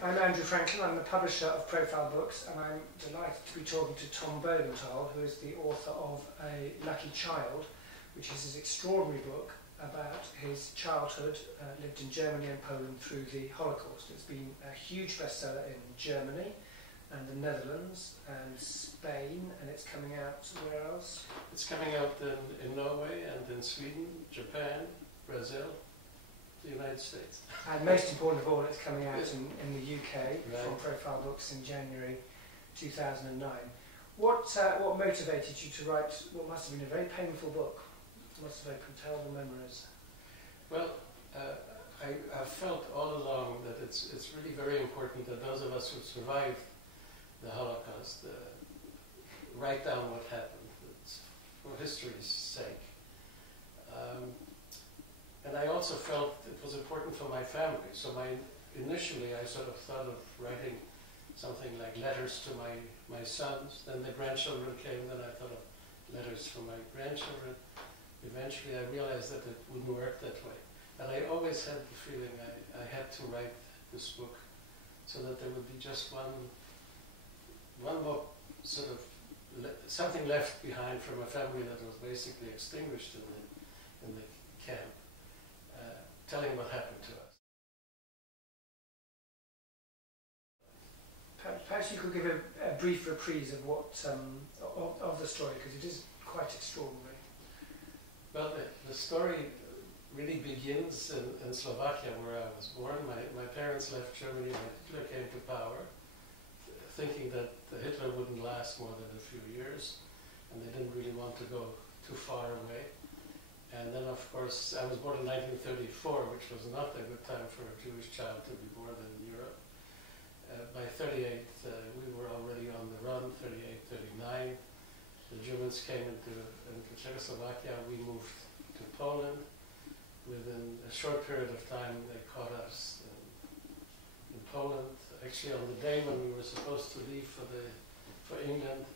I'm Andrew Franklin. I'm the publisher of Profile Books, and I'm delighted to be talking to Tom Buergenthal, who is the author of A Lucky Child, which is his extraordinary book about his childhood, lived in Germany and Poland through the Holocaust. It's been a huge bestseller in Germany and the Netherlands and Spain, and it's coming out where else? It's coming out in Norway and in Sweden, Japan, Brazil, the United States. And most important of all, it's coming out in the UK from Right. Profile Books in January 2009. What motivated you to write what must have been a very painful book? Must have opened terrible memories. Well, I felt all along that it's really very important that those of us who survived the Holocaust write down what happened. It's for history's sake. And I also felt it was important for my family. So initially I sort of thought of writing something like letters to my sons. Then the grandchildren came, then I thought of letters for my grandchildren. Eventually I realized that it wouldn't work that way. But I always had the feeling I had to write this book so that there would be just one more sort of something left behind from a family that was basically extinguished in the camp, telling what happened to us. Perhaps you could give a brief reprise of what of the story, because it is quite extraordinary. Well, the story really begins in Slovakia, where I was born. My parents left Germany when Hitler came to power, thinking that Hitler wouldn't last more than a few years, and they didn't really want to go too far away. And then, of course, I was born in 1934, which was not a good time for a Jewish child to be born in Europe. By 38, we were already on the run, 38, 39. The Germans came into Czechoslovakia. We moved to Poland. Within a short period of time, they caught us in Poland. Actually, on the day when we were supposed to leave for England,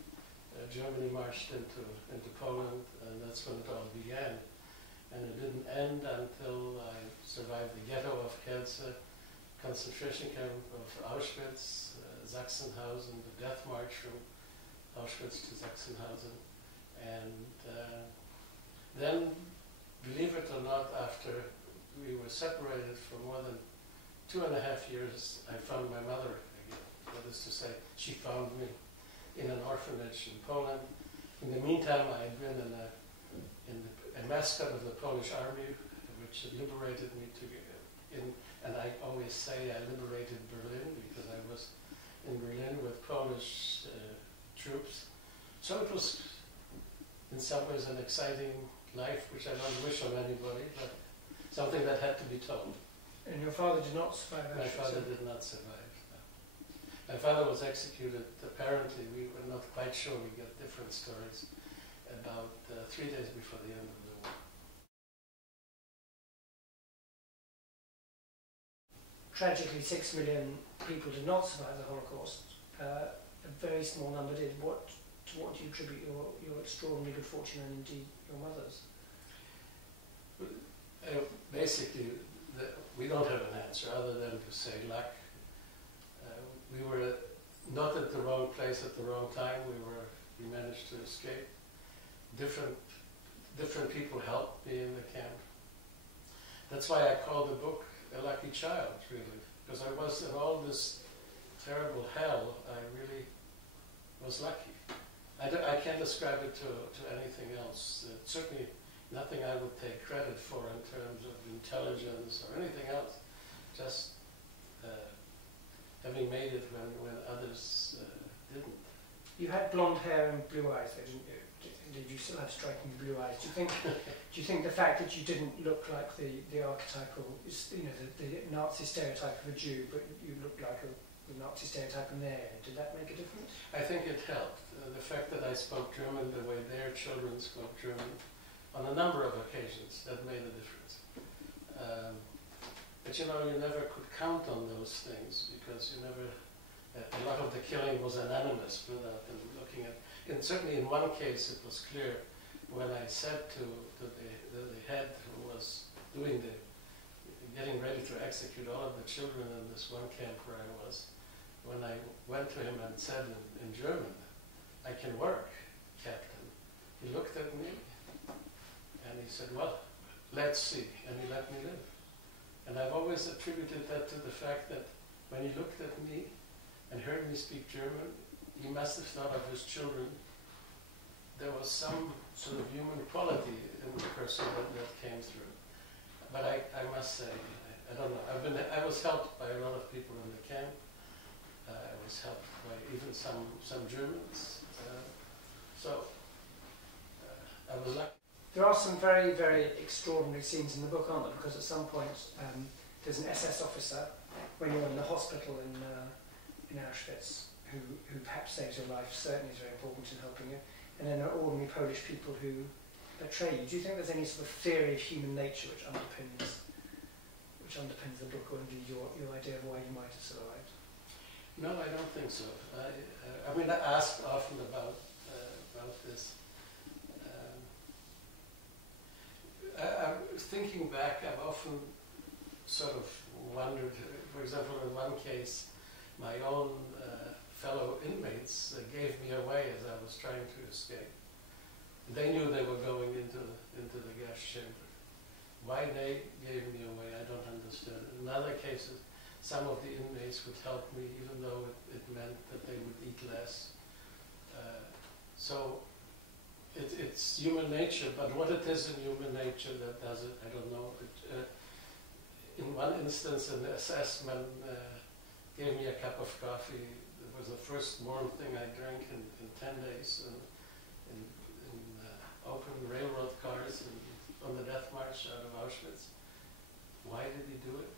Germany marched into Poland, and that's when it all began. And it didn't end until I survived the ghetto of Kielce, concentration camp of Auschwitz, Sachsenhausen, the death march from Auschwitz to Sachsenhausen. And then, believe it or not, after we were separated for more than 2.5 years, I found my mother again. That is to say, she found me in an orphanage in Poland. In the meantime, I had been a mascot of the Polish army, which liberated me and I always say I liberated Berlin, because I was in Berlin with Polish troops. So it was, in some ways, an exciting life, which I don't wish on anybody, but something that had to be told. And your father did not survive? My father did not survive. No. My father was executed, apparently. We were not quite sure. We got different stories about 3 days before the end of the war. Tragically, 6 million people did not survive the Holocaust. A very small number did. To what do you attribute your extraordinary good fortune, and indeed your mother's? Basically, we don't have an answer other than to say luck. We were not at the wrong place at the wrong time. We managed to escape. Different people helped me in the camp. That's why I call the book A Lucky Child, really, because I was in all this terrible hell. I really was lucky. I can't describe it to anything else. Certainly nothing I would take credit for in terms of intelligence or anything else. Just having made it when others didn't. You had blonde hair and blue eyes, though, didn't you? Indeed, you still have striking blue eyes. Do you think the fact that you didn't look like the archetypal, the Nazi stereotype of a Jew, but you looked like the Nazi stereotype in there, did that make a difference? I think it helped. The fact that I spoke German the way their children spoke German on a number of occasions, that made a difference. But you never could count on those things, because a lot of the killing was anonymous without them looking at. And certainly in one case it was clear when I said to the head who was getting ready to to execute all of the children in this one camp where I was, when I went to him and said in German, "I can work, Captain," he looked at me and he said, "Well, let's see," and he let me live. And I've always attributed that to the fact that when he looked at me and heard me speak German, he must have thought of his children. There was some sort of human quality in the person that came through. But I must say, I don't know, I was helped by a lot of people in the camp. I was helped by even some Germans. I was lucky. There are some very, very extraordinary scenes in the book, aren't there? Because at some point there's an SS officer when you're in the hospital in Auschwitz who perhaps saves your life, certainly is very important in helping you. And then there are ordinary Polish people who betray you. Do you think there's any sort of theory of human nature which underpins the book, or indeed your idea of why you might have survived? No, I don't think so. I mean, I asked often about this. Thinking back, I've often sort of wondered, for example, in one case, my own fellow inmates gave me away as I was trying to escape. They knew they were going into the gas chamber. Why they gave me away, I don't understand. In other cases, some of the inmates would help me, even though it meant that they would eat less. So it's human nature, but what it is in human nature that does it, I don't know. In one instance, an SS man gave me a cup of coffee. It was the first warm thing I drank in 10 days in open railroad cars and on the death march out of Auschwitz. Why did he do it?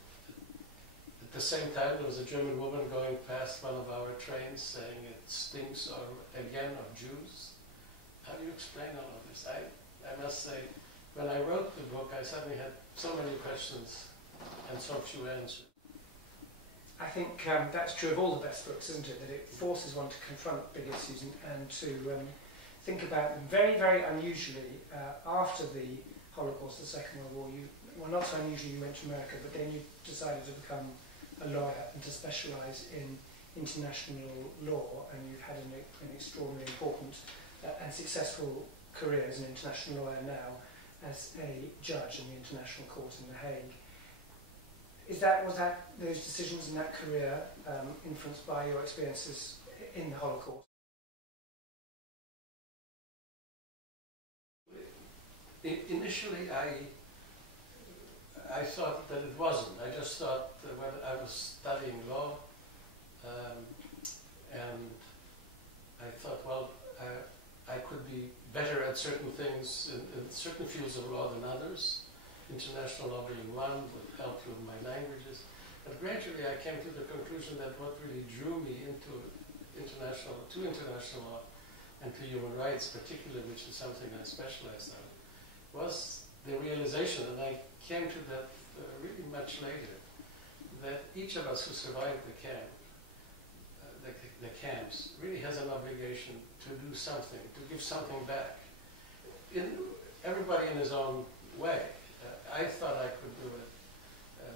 At the same time, there was a German woman going past one of our trains saying it stinks again of Jews. How do you explain all of this? I must say, when I wrote the book, I suddenly had so many questions and so few answers. I think that's true of all the best books, isn't it? That it forces one to confront big issues and to think about them very, very unusually. After the Holocaust, the Second World War, well, not so unusually, you went to America, but then you decided to become a lawyer and to specialise in international law, and you've had an extraordinarily important and successful career as an international lawyer now, as a judge in the International Court in The Hague. Was that those decisions in that career influenced by your experiences in the Holocaust? Initially, I thought that it wasn't. I just thought that when I was studying law, and I thought, well, I could be better at certain things in certain fields of law than others. International law being one would help you with my languages. But gradually I came to the conclusion that what really drew me into international law and to human rights particularly, which is something I specialized on, was the realization, and I came to that really much later, that each of us who survived the camp, the camps, really has an obligation to do something, to give something back. Everybody in his own way. I thought I could do it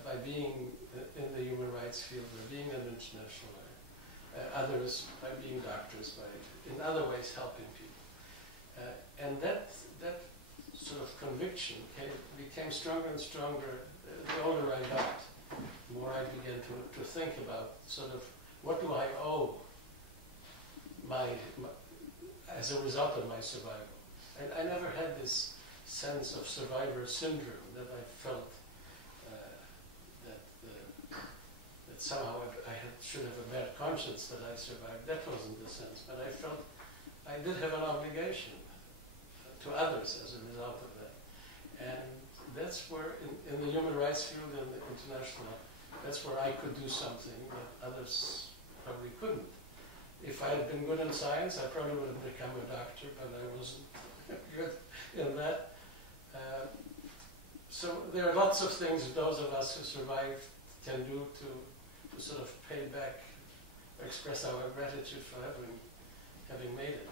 by being in the human rights field, by being an international lawyer. Others by being doctors, by in other ways helping people. And that sort of conviction became stronger and stronger the older I got. The more I began to think about sort of what do I owe as a result of my survival. I never had this sense of survivor syndrome that I felt that somehow should have a bad conscience that I survived. That wasn't the sense, but I felt I did have an obligation to others as a result of that. And that's where, in the human rights field and the international, that's where I could do something that others probably couldn't. If I had been good in science, I probably would have become a doctor, but I wasn't good in that. So there are lots of things those of us who survived can do to sort of pay back, or express our gratitude for having made it.